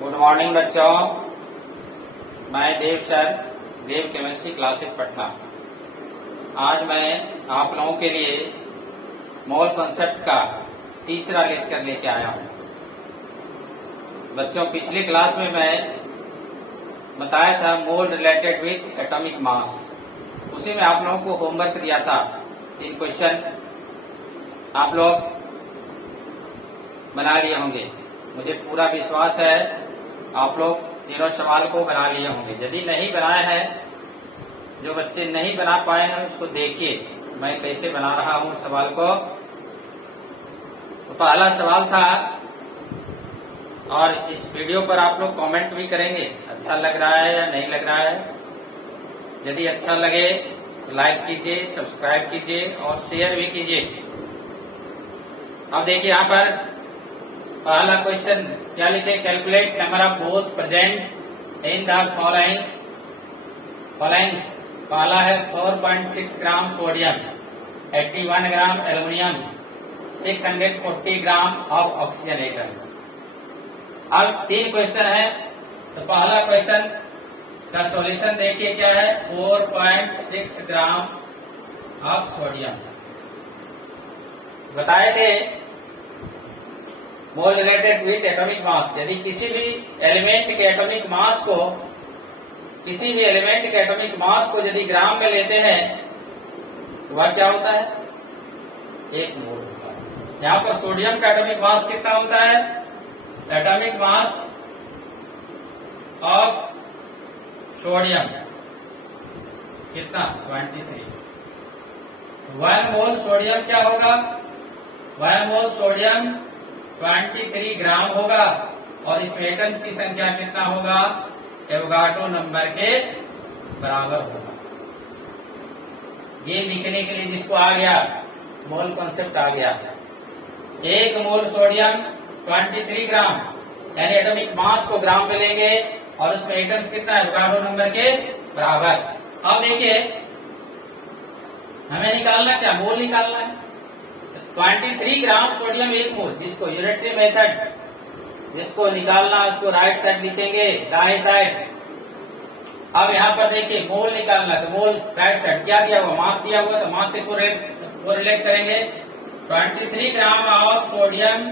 Good morning बच्चों, मैं देव sir, देव chemistry classes Patna. आज मैं आप लोगों के लिए मोल कॉन्सेप्ट का तीसरा लेक्चर लेके आया हूँ। बच्चों, पिछली क्लास में मैं बताया था मोल रिलेटेड विथ एटॉमिक मास। उसी में आप लोगों को होमवर्क दिया था। 3 क्वेश्चन आप लोग बना लिए होंगे। मुझे पूरा विश्वास है आप लोग तीनों सवाल को बना लिए होंगे। यदि नहीं बनाए हैं, जो बच्चे नहीं बना पाए हैं उसको देखिए मैं कैसे बना रहा हूँ सवाल को। तो पहला सवाल था, और इस वीडियो पर आप लोग कमेंट भी करेंगे अच्छा लग रहा है या नहीं लग रहा है। यदि अच्छा लगे तो लाइक कीजिए, सब्सक्राइब कीजिए और शेयर भी कीजिए। अब देखिए यहाँ पर पहला क्वेश्चन क्या लिखे, calculate number of moles present in the followings. पहला है 4.6 gram sodium, 81 gram aluminium, 640 gram of oxygen atom. अब 3 क्वेश्चन है। तो पहला क्वेश्चन का सॉल्यूशन देखिए क्या है, 4.6 ग्राम ऑफ सोडियम। बताए थे मोल रिलेटेड विथ एटॉमिक मास। यदि किसी भी एलिमेंट के एटॉमिक मास को यदि ग्राम में लेते हैं तो वह क्या होता है, 1 मोल होता है। यहाँ पर सोडियम का एटॉमिक मास कितना होता है, एटॉमिक मास ऑफ सोडियम कितना, 23। 1 मोल सोडियम क्या होगा, 1 मोल सोडियम 23 ग्राम होगा। और इसमें एटम्स की संख्या कितना होगा, एवोगाड्रो नंबर के बराबर होगा। ये लिखने के लिए जिसको आ गया मोल कॉन्सेप्ट आ गया। 1 मोल सोडियम 23 ग्राम, यानी एटॉमिक मास को ग्राम में लेंगे और उसमें एटम्स कितना है, एवोगाड्रो नंबर के बराबर। अब देखिए हमें निकालना क्या, मोल निकालना है। 23 ग्राम सोडियम 1 मोल, जिसको यूनिटरी मेथड जिसको निकालना उसको राइट साइड लिखेंगे, दाएं साइड। अब यहाँ पर देखिए मोल निकालना, तो मोल राइट साइड क्या दिया हुआ, मास दिया हुआ, तो मास से कोरिलेट करेंगे। 23 gram of sodium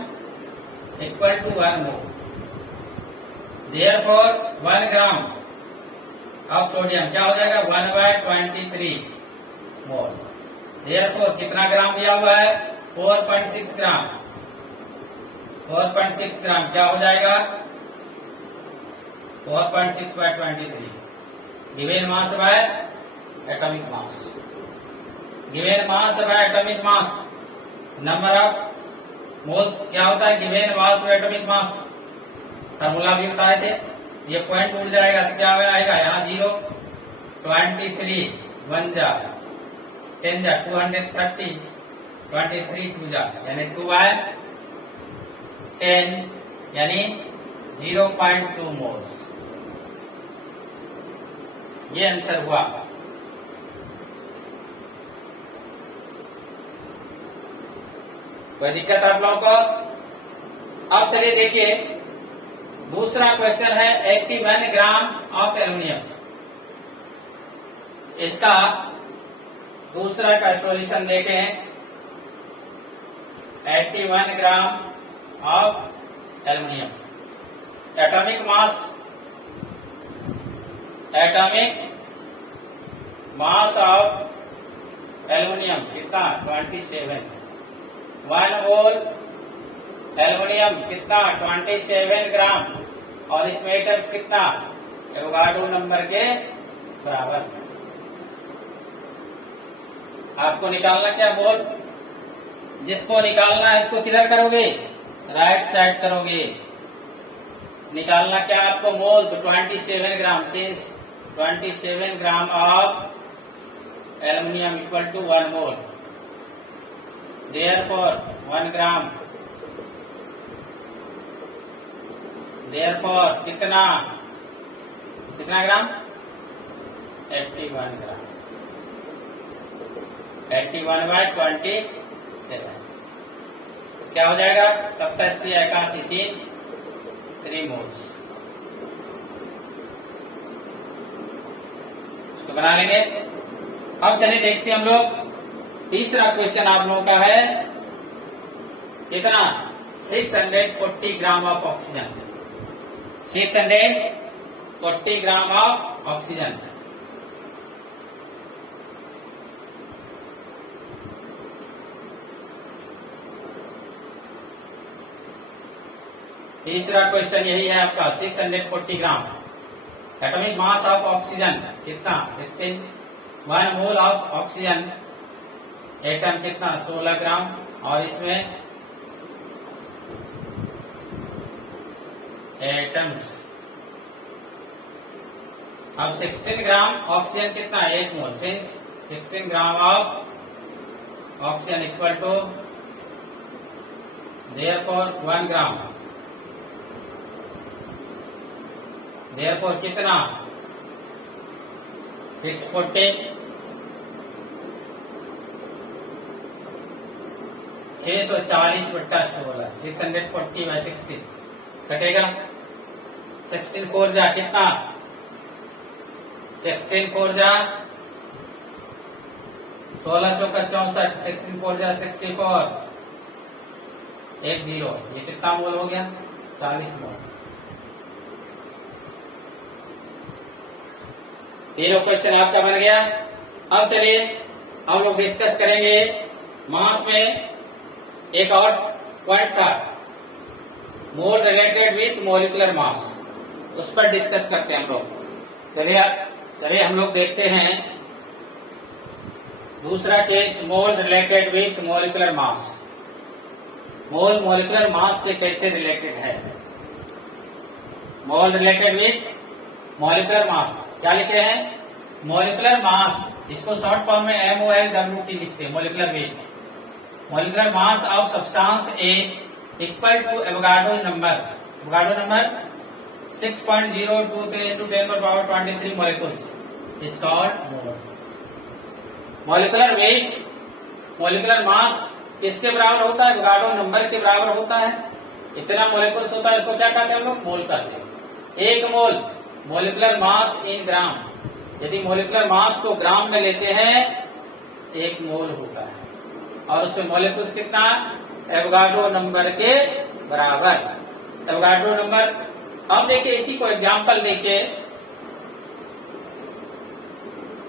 equal to 1 mole. Therefore 1 gram of sodium क्या हो जाएगा, 1/23 मोल। देयरफॉर कितना ग्राम दिया हुआ है, 4.6 ग्राम। 4.6 ग्राम क्या हो जाएगा, 4.6/23। Given mass bye atomic mass, given mass bye atomic mass. Number of moles क्या होता है, गिवन मास बाय एटॉमिक मास। फॉर्मूला भी बताए थे। ये पॉइंट उड़ जाएगा तो क्या आएगा, यहाँ 0, 23 1 जा 10 जा 230, 23 2 जा यानी 2/10 यानी 0.2 मोल्स। ये आंसर हुआ। कोई दिक्कत आप लोगों को? अब चलिए देखिए दूसरा क्वेश्चन है, 81 ग्राम ऑफ एल्युमिनियम। इसका दूसरा का सॉल्यूशन देखें। 81 ग्राम of aluminium, atomic mass of aluminium कितना, 27। 1 मोल एल्युमिनियम कितना, 27 ग्राम। और इसमें एटम्स कितना, एवोगाड्रो नंबर के बराबर। आपको निकालना क्या, मोल। जिसको निकालना है इसको किधर करोगे, राइट साइड करोगे। निकालना क्या आपको, मोल। तो 27 ग्राम से 27 gram of aluminium equal to 1 mole. Therefore 1 gram, therefore कितना ग्राम, 81 ग्राम। 81/27 क्या हो जाएगा, 87 81 3 मोल्स। तो बना लेंगे। अब चलिए देखते हैं हम लोग तीसरा क्वेश्चन आप लोगों का है कितना 640 ग्राम of oxygen, 640 gram of oxygen. तीसरा क्वेश्चन यही है आपका 640 gram atomic mass of oxygen कितना 16, 1 मोल ऑफ ऑक्सीजन एटम कितना 16 ग्राम और इसमें एटम्स। अब 16 ग्राम ऑक्सीजन कितना 1 mole, since 16 gram of oxygen equal to therefore 1 gram, therefore कितना 640, 640/16, 640/16 कटेगा। 16 4 जा कितना 16 4 जा 16 चौका 64, 16 4 जा 64, 1 0, ये कितना मोल हो गया 40 मोल। तीनों क्वेश्चन आपका बन गया। अब चलिए हम लोग डिस्कस करेंगे मास में एक और पॉइंट था मोल रिलेटेड विथ मॉलिक्यूलर मास, उस पर डिस्कस करते हैं हम लोग। चलिए हम लोग देखते हैं दूसरा case mole related with molecular mass. Mole molecular mass से कैसे रिलेटेड है, मोल रिलेटेड विथ मॉलिक्यूलर मास क्या लिखे हैं मॉलिक्यूलर मास, इसको शॉर्ट फॉर्म में MOLWT लिखते हैं molecular weight, molecular mass of substance is equal to Avogadro number, Avogadro number 6.02 into 10⁻23 molecules is called mole। Molecular weight molecular mass किसके बराबर होता है एवोगाड्रो नंबर के बराबर होता है, इतना मॉलिक्यूल्स होता है, इसको क्या कहते हैं हम लोग मोल कहते हैं। एक मोल मॉलिक्यूलर मास इन ग्राम, यदि मॉलिक्यूलर मास को ग्राम में लेते हैं 1 मोल होता है और उसमें मॉलिक्यूल्स कितना एवोगाड्रो नंबर के बराबर एवोगाड्रो नंबर। अब देखिए इसी को एग्जांपल देखिए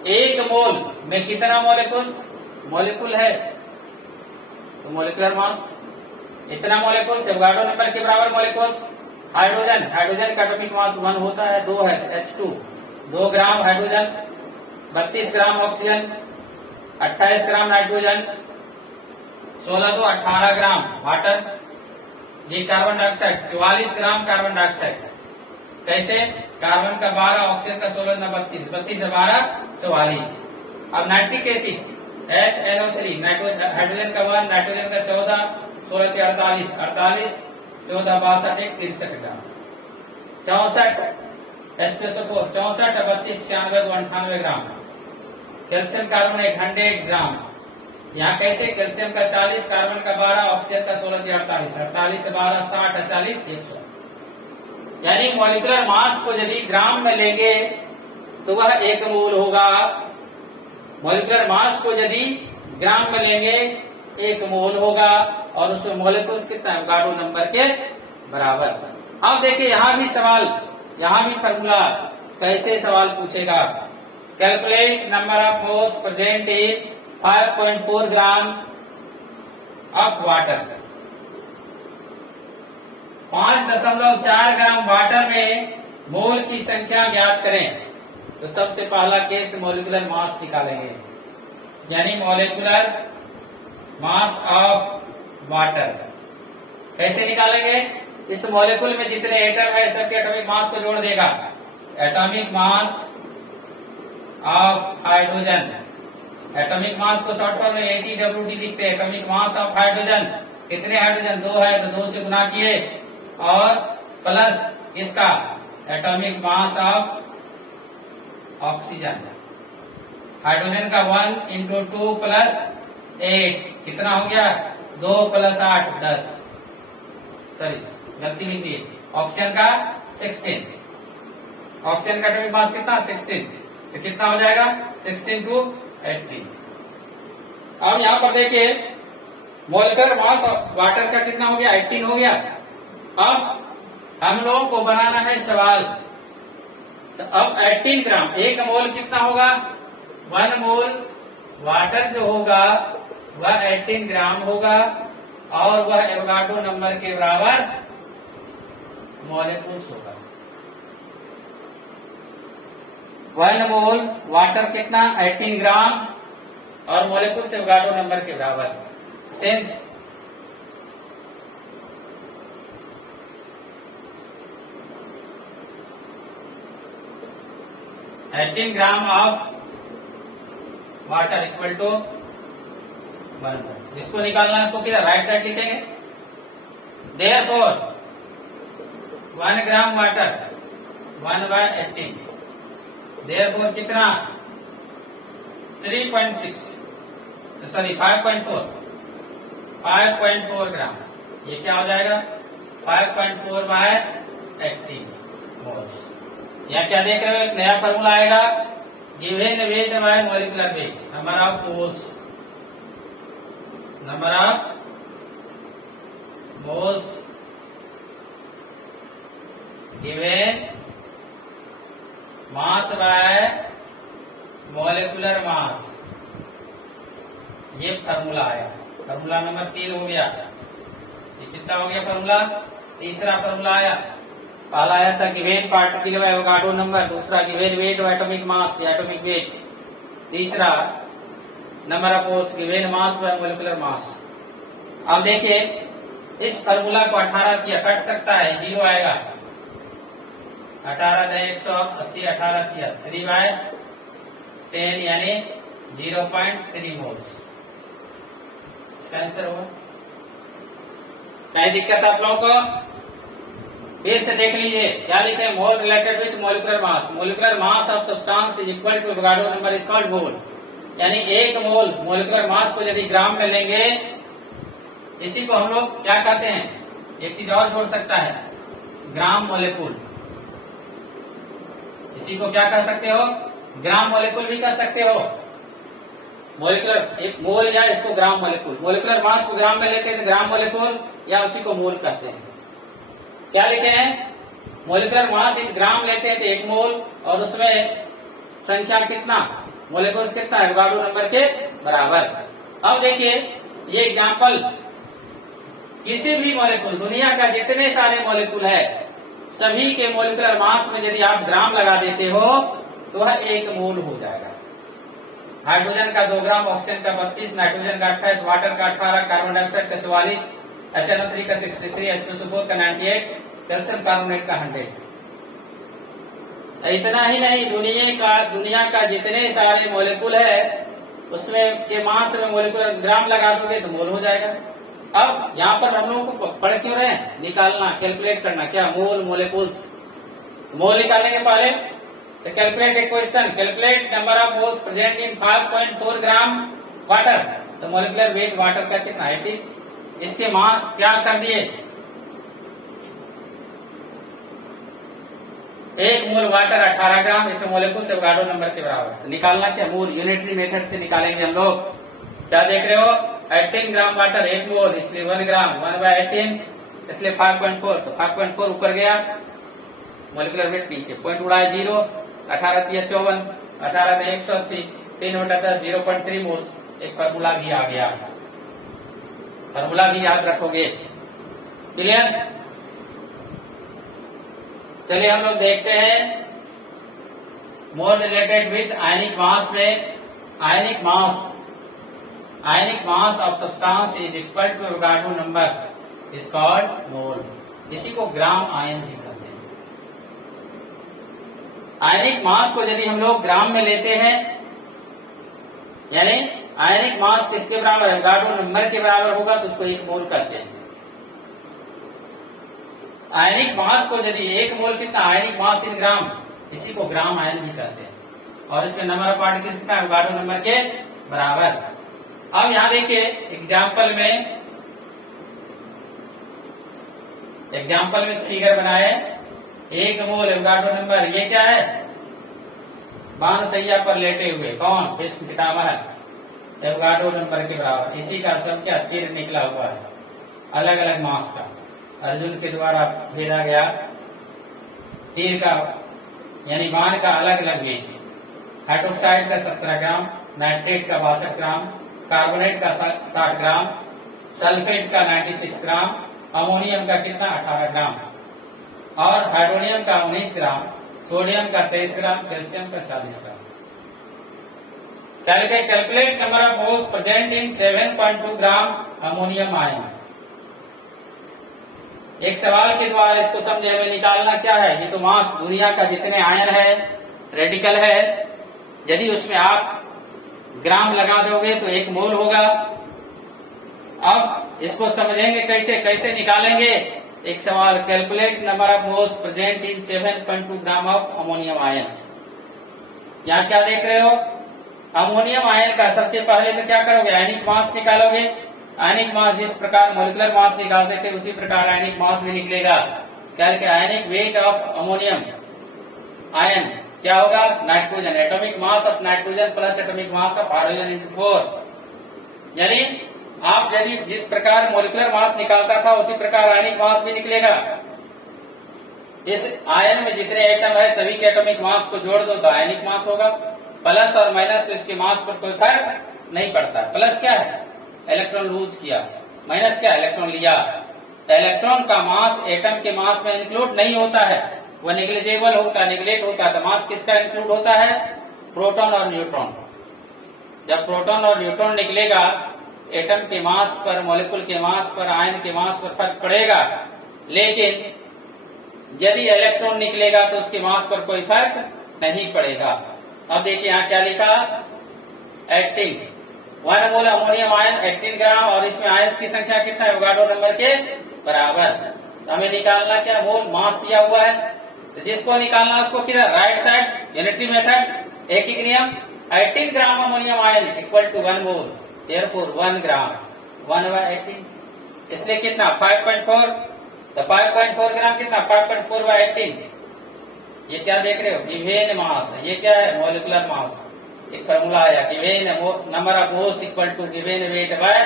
1 मोल में कितना मॉलिक्यूल्स मॉलिक्यूल है तो मॉलिक्यूलर मास इतना मॉलिक्यूल्स एवोगाड्रो नंबर के बराबर मॉलिक्यूल्स। हाइड्रोजन हाइड्रोजन का एटॉमिक मास 1 होता है, 2 है H2, 2 gram hydrogen, 32 gram oxygen, 28 gram nitrogen, 16 2 18 gram water, ये carbon dioxide 44 gram carbon dioxide. कैसे कार्बन का 12 ऑक्सीजन का 16 ना 32, 32 से 12 44। अब नाइट्रिक एसिड HNO3 हाइड्रोजन का 1 नाइट्रोजन का 14 16 से 48 48 14 62 63 ग्राम। 64 H2SO4 64 32 96 98 ग्राम। कैल्शियम कार्बोनेट 100 ग्राम। यहाँ कैसे कैल्शियम का 40 कार्बन का 12 ऑक्सीजन का 16 से 48 48 से 12 60 40 100। यानी मॉलिक्यूलर मास को यदि ग्राम में लेंगे तो वह 1 मोल होगा, मॉलिक्यूलर मास को यदि ग्राम में लेंगे 1 मोल होगा और उसमें मॉलिक्यूल्स कितना है एवोगाड्रो नंबर के बराबर। अब देखिए यहाँ भी सवाल, यहाँ भी फॉर्मूला कैसे सवाल पूछेगा। Calculate number of moles present in 5.4 gram of water. 5.4 gram water में मोल की संख्या ज्ञात करें। तो सबसे पहला केस मॉलिक्यूलर मास निकालेंगे, यानी मॉलिक्यूलर मास ऑफ वाटर कैसे निकालेंगे। इस मॉलिक्यूल में जितने एटम है सबके एटॉमिक मास को जोड़ देगा। Atomic mass of hydrogen, atomic mass को शॉर्ट फॉर्म में ATWT लिखते हैं। एटॉमिक मास ऑफ हाइड्रोजन कितने हाइड्रोजन 2 है तो 2 से गुना किए और प्लस इसका atomic mass of oxygen, hydrogen का 1 into 2 + 8 कितना हो गया 2 + 8 10, सॉरी गलती लिख दी। ऑक्सीजन का 16, ऑक्सीजन का एटॉमिक मास कितना 16, तो कितना हो जाएगा 16 to 18। अब यहां पर देखिए मोलिकुलर मास वाटर का कितना हो गया 18 हो गया। अब हम लोगों को बनाना है सवाल, तो अब 18 ग्राम, एक मोल कितना होगा 1 मोल वाटर जो होगा वह 18 ग्राम होगा और वह एवोगाड्रो नंबर के बराबर मॉलिक्यूल्स होगा। 1 मोल वाटर कितना 18 ग्राम और मॉलिक्यूल्स एवोगाड्रो नंबर के बराबर। Since 18 gram of water equal to 1। जिसको निकालना है उसको किधर राइट साइड लिखेंगे। देयरफॉर 1 ग्राम वाटर 1/18, देयरफॉर कितना 3.6 सॉरी 5.4 ग्राम। ये क्या हो जाएगा 5.4/18 मोल्स। यहाँ क्या देख रहे हो एक नया फॉर्मूला आएगा, given weight bye molecular weight, number of moles, number of moles given mass by molecular मास। ये फॉर्मूला आया, फॉर्मूला नंबर 3 हो गया। ये कितना हो गया फॉर्मूला, तीसरा फॉर्मूला आया। पहला आया था given particle by Avogadro number, दूसरा given weight by atomic mass या एटॉमिक वेट, तीसरा number of moles given mass by molecular mass. अब देखिए इस फॉर्मूला को 18 किया कट सकता है, 0 आएगा। 18 × 180, 18 किया 3/10 यानी 0.3 मोल्स। इसका आंसर होगा। क्या दिक्कत आप लोगों को, फिर से देख लीजिए क्या लिखे हैं, mole related with molecular mass. Molecular mass of substance is equal to Avogadro number is called mole. यानी एक मोल मॉलिक्यूलर मास को यदि ग्राम में लेंगे, इसी को हम लोग क्या कहते हैं, एक चीज और जोड़ सकता है ग्राम मोलिक्यूल। इसी को क्या कह सकते हो, ग्राम मोलिक्यूल भी कह सकते हो। मॉलिक्यूलर एक मोल या इसको ग्राम मोलिक्यूल, मॉलिक्यूलर मास को ग्राम में लेते हैं तो ग्राम मोलिक्यूल या उसी को मोल कहते हैं। क्या लिखे हैं, मॉलिक्यूलर मास इन ग्राम लेते हैं तो 1 मोल और उसमें संख्या कितना मोलिक्यूल्स कितना एवोगाड्रो नंबर के बराबर। अब देखिए ये एग्जांपल, किसी भी मॉलिक्यूल, दुनिया का जितने सारे मॉलिक्यूल है सभी के मॉलिक्यूलर मास में यदि आप ग्राम लगा देते हो तो वह 1 मोल हो जाएगा। हाइड्रोजन का 2 ग्राम, ऑक्सीजन का 32, नाइट्रोजन का 28, वाटर का 18, कार्बन डाइऑक्साइड का 44, HNO3 का 63, H2SO4 का 98, कैल्शियम कार्बोनेट का 100। इतना ही नहीं, दुनिया का जितने सारे मॉलिक्यूल है उसमें के मास में मॉलिक्यूलर ग्राम लगा दोगे तो मोल हो जाएगा। अब यहाँ पर हम लोगों को पढ़ क्यों रहे हैं, निकालना, कैलकुलेट करना, क्या मोल मॉलिक्यूल्स। मोल निकालेंगे पहले तो कैलकुलेट एक question, calculate number of moles present in 5.4 gram water. तो मॉलिक्यूलर वेट वाटर का कितना 80। इसके मान क्या कर दिए, 1 मोल वाटर 18 ग्राम, इसमें मॉलिक्यूल्स एवोगाड्रो नंबर के बराबर। निकालना क्या, मोल यूनिटरी मेथड से निकालेंगे हम लोग। क्या देख रहे हो, 18 ग्राम वाटर 1 मोल, इसलिए 1 ग्राम 1/18, इसलिए 5.4, तो 5.4 ऊपर गया, मॉलिक्यूलर वेट पीछे, पॉइंट उड़ा है 0, 18 × 54, 18 × 180, 3/10 0.3 मोल्स। एक फॉर्मूला भी आ गया, फॉर्मूला भी याद रखोगे। क्लियर। चलिए हम लोग देखते हैं mole related with ionic mass में, ionic mass of substance is equal to Avogadro number is called mole. इसी को ग्राम आयन भी कहते हैं। आयनिक मास को यदि हम लोग ग्राम में लेते हैं, यानी आयनिक मास किसके बराबर, एवोगाड्रो नंबर के बराबर होगा तो उसको 1 मोल कहते हैं। आयनिक मास को यदि 1 मोल कितना, आयनिक मास इन ग्राम, इसी को ग्राम आयन भी कहते हैं। और इसमें नंबर ऑफ पार्टिकल्स कितना, एवोगाड्रो नंबर के बराबर। अब यहां देखिए एग्जाम्पल में फिगर बनाए, 1 मोल एवोगाड्रो नंबर, ये क्या है बाणसैया पर लेटे हुए, कौन? भीष्म पितामह, एवोगाड्रो नंबर के बराबर। इसी का सब क्या? तीर निकला हुआ है अलग अलग मास का, अर्जुन के द्वारा भेजा गया तीर का यानी बाण का अलग अलग वेट। हाइड्रोक्साइड का 17 ग्राम, नाइट्रेट का 62 ग्राम, कार्बोनेट का 60 ग्राम, सल्फेट का 96 ग्राम, अमोनियम का कितना? 18 ग्राम, और हाइड्रोनियम का 19 ग्राम, सोडियम का 23 ग्राम, कैल्शियम का 40 gram. Calculate number of moles present in 7.2 gram ammonium ion. एक सवाल के द्वारा इसको समझे हमें निकालना क्या है? ये तो मास दुनिया का जितने आयन है, रेडिकल है, यदि उसमें आप ग्राम लगा दोगे तो 1 मोल होगा। अब इसको समझेंगे कैसे, कैसे निकालेंगे? एक सवाल, calculate number of moles present in 7.2 gram of ammonium ion. यहाँ क्या देख रहे हो? अमोनियम आयन का सबसे पहले तो क्या करोगे? आयनिक मास निकालोगे। आयनिक मास जिस प्रकार मोलिकुलर मास निकालते थे उसी प्रकार आयनिक मास भी निकलेगा। क्या लिखे? आयनिक वेट ऑफ अमोनियम आयन क्या होगा? Nitrogen, atomic mass of nitrogen plus atomic mass of hydrogen into 4। यानी आप यदि जिस प्रकार मोलिकुलर मास निकालता था उसी प्रकार आयनिक मास भी निकलेगा। इस आयन में जितने एटम है सभी के एटॉमिक मास को जोड़ दो तो आयनिक मास होगा। प्लस और माइनस से इसके मास पर कोई फर्क नहीं पड़ता। प्लस क्या है? इलेक्ट्रॉन लूज किया, माइनस क्या? इलेक्ट्रॉन लिया। इलेक्ट्रॉन का मास एटम के मास में इंक्लूड नहीं होता है, वह निग्लिजेबल होता है, निगलेक्ट होता है। तो मास किसका इंक्लूड होता है? प्रोटॉन और न्यूट्रॉन। जब प्रोटॉन और न्यूट्रॉन निकलेगा एटम के मास पर, मॉलिक्यूल के मास पर, आयन के मास पर फर्क पड़ेगा, लेकिन यदि इलेक्ट्रॉन निकलेगा तो उसके मास पर कोई फर्क नहीं पड़ेगा। अब देखिए यहाँ क्या लिखा? 18 1 मोल अमोनियम आयन 18 ग्राम, और इसमें आयंस की संख्या कितना है? एवोगाड्रो नंबर के बराबर। तो हमें निकालना क्या? मोल मास दिया हुआ है, तो जिसको निकालना उसको किधर? राइट साइड, यूनिटरी मेथड, एक ही नियम। 18 gram ammonium ion equal to 1 mole, therefore 1 gram 1/18, इसलिए कितना? 5.4। तो 5.4 ग्राम कितना? 5.4/18। ये क्या देख रहे हो? Given mass. ये क्या है? Molecular mass. एक फॉर्मूला आया, given number of moles equal to given weight by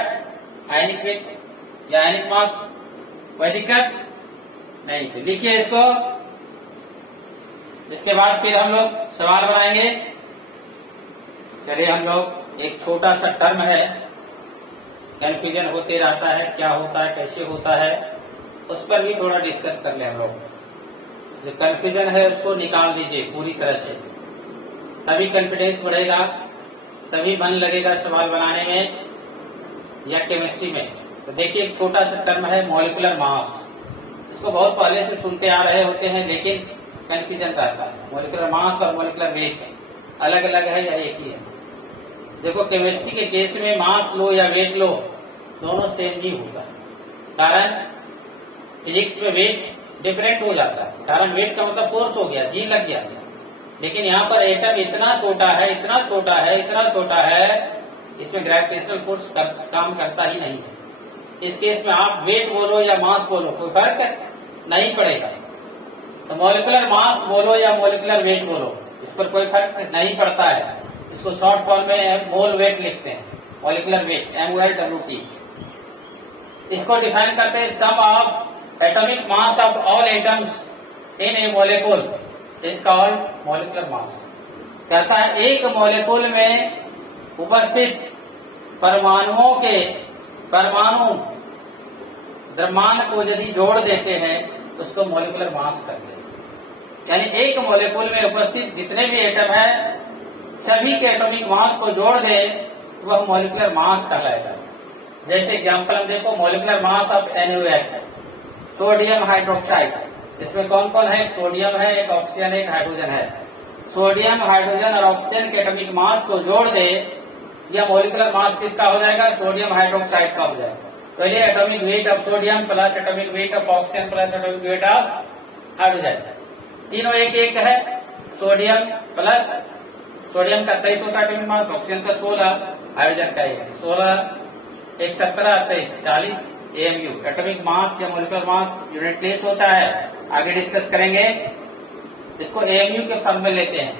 ionic weight या आयनिक मास। कोई दिक्कत नहीं? तो लिखिए इसको। इसके बाद फिर हम लोग सवाल बनाएंगे। चलिए हम लोग एक छोटा सा टर्म है, कंफ्यूजन होते रहता है, क्या होता है, कैसे होता है, उस पर भी थोड़ा डिस्कस कर ले हम लोग। जो कंफ्यूजन है उसको निकाल दीजिए पूरी तरह से, तभी कॉन्फिडेंस बढ़ेगा, तभी मन लगेगा सवाल बनाने में या केमिस्ट्री में। तो देखिए एक छोटा सा टर्म है मॉलिकुलर मास। इसको बहुत पहले से सुनते आ रहे होते हैं लेकिन कंफ्यूजन रहता है। मॉलिकुलर मास और मॉलिकुलर वेट अलग अलग है या एक ही है? देखो केमिस्ट्री के केस में मास लो या वेट लो दोनों सेम ही होगा, कारण फिजिक्स में वेट डिफरेंट हो जाता है। कारण वेट का मतलब फोर्स हो गया, जी लग गया, लेकिन यहाँ पर एटम इतना छोटा है, इतना छोटा है, इतना छोटा है, इसमें ग्रेविटेशनल फोर्स काम करता ही नहीं है। इस केस में आप वेट बोलो या मास बोलो कोई फर्क नहीं पड़ेगा। तो मॉलिकुलर मास बोलो या मॉलिकुलर वेट बोलो इस पर कोई फर्क नहीं पड़ता है। इसको शॉर्ट फॉर्म में मोल वेट लिखते हैं, मॉलिकुलर वेट MOLWT। इसको डिफाइन करते हैं sum of atomic mass of all atoms in a molecule is called molecular mass. कहता है एक मॉलिक्यूल में उपस्थित परमाणुओं के परमाणु द्रव्यमान को यदि जोड़ देते हैं तो उसको मॉलिकुलर मास कहते हैं। यानी एक मॉलिक्यूल में उपस्थित जितने भी एटम है सभी के एटॉमिक मास को जोड़ दे वह मॉलिकुलर मास कहलाएगा। जैसे एग्जांपल हम देखो, molecular mass of NaOH, sodium hydroxide. इसमें कौन कौन है? सोडियम है, एक ऑक्सीजन, एक हाइड्रोजन है। सोडियम, हाइड्रोजन और ऑक्सीजन के एटॉमिक मास को जोड़ दे, यह मॉलिकुलर मास किसका हो जाएगा? सोडियम हाइड्रोक्साइड का हो जाएगा। तो ये atomic weight of sodium plus atomic weight of oxygen plus atomic weight of hydrogen, तीनों एक एक है। सोडियम प्लस सोडियम का 23 होता है एटॉमिक मास, ऑक्सीजन का 16, हाइड्रोजन का 16, एक 17, 23, 40 AMU एटॉमिक मास या मॉलिकुलर मास यूनिट प्लेस होता है। आगे डिस्कस करेंगे। इसको AMU के फॉर्म में लेते हैं।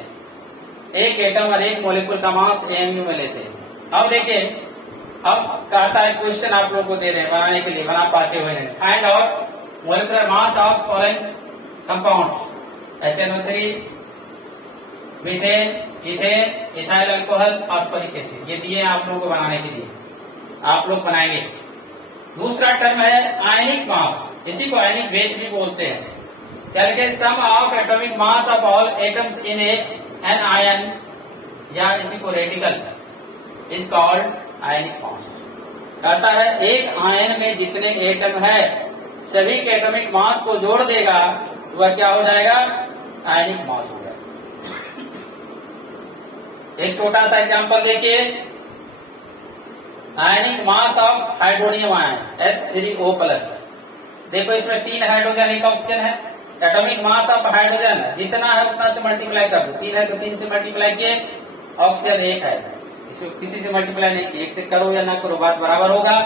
एक एटम और एक मॉलिक्यूल का मास एमयू में लेते हैं। अब देखिए, अब कहता है क्वेश्चन आप लोगों को दे रहे हैं बनाने के लिए, बना पाते हुए नहीं। Find out molecular mass of following compounds HNO3, methane, ethane, ethyl alcohol, phosphoric acid. ये दिए आप लोगों को बनाने के लिए, आप लोग बनाएंगे। दूसरा टर्म है आयनिक मास, इसी को आयनिक वेट भी बोलते हैं। Calculate sum of atomic mass of all atoms in an ion, या इसी को radical is called ionic mass. कहता है एक आयन में जितने एटम है सभी के एटॉमिक मास को जोड़ देगा, वह क्या हो जाएगा? आयनिक मास हो जाएगा। एक छोटा सा एग्जांपल देखिए, ionic mass of hydronium ion H3O+। देखो इसमें 3 हाइड्रोजन, 1 ऑक्सीजन है। एटॉमिक मास ऑफ हाइड्रोजन जितना है उतना से मल्टीप्लाई कर दो, 3 है तो 3 से मल्टीप्लाई किए, ऑक्सीजन 1 है, इसको किसी से मल्टीप्लाई नहीं किए, 1 से करो या ना करो बात बराबर होगा।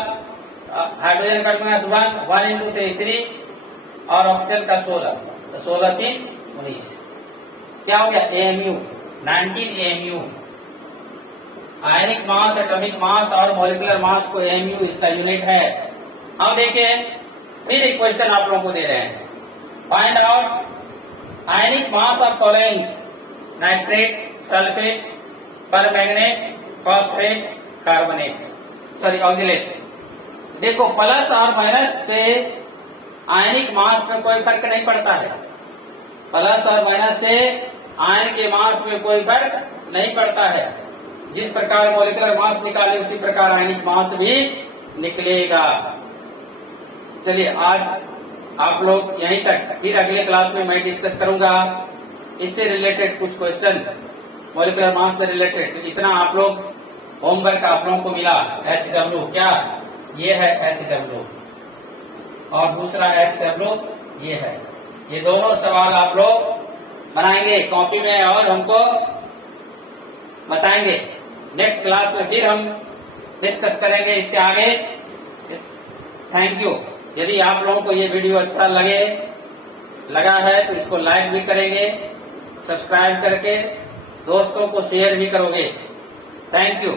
हाइड्रोजन का मास 1 इंटू 3 और ऑक्सीजन का 16, तो 16 3 19, क्या हो गया? AMU 19 AMU। आयनिक मास, एटॉमिक मास और मॉलिक्यूलर मास को AMU इसका यूनिट है। अब देखिए फिर एक क्वेश्चन आप लोगों को दे रहे हैं, find out ionic mass of followings nitrate, sulphate, permanganate, phosphate, carbonate, sorry oxalate. देखो प्लस और माइनस से आयनिक मास में कोई फर्क नहीं पड़ता है, प्लस और माइनस से आयन के मास में कोई फर्क नहीं पड़ता है। जिस प्रकार मॉलिक्यूलर मास निकाले उसी प्रकार आयनिक मास भी निकलेगा। चलिए आज आप लोग यहीं तक, फिर अगले क्लास में मैं डिस्कस करूंगा इससे रिलेटेड कुछ क्वेश्चन, मॉलिक्यूलर मास से रिलेटेड। तो इतना आप लोग होमवर्क आप लोगों को मिला। HW क्या? ये है HW, और दूसरा HW ये है। ये दोनों सवाल आप लोग बनाएंगे कॉपी में और हमको बताएंगे। नेक्स्ट क्लास में फिर हम डिस्कस करेंगे इससे आगे। Thank you. यदि आप लोगों को ये वीडियो अच्छा लगा है तो इसको लाइक भी करेंगे, सब्सक्राइब करके दोस्तों को शेयर भी करोगे। Thank you.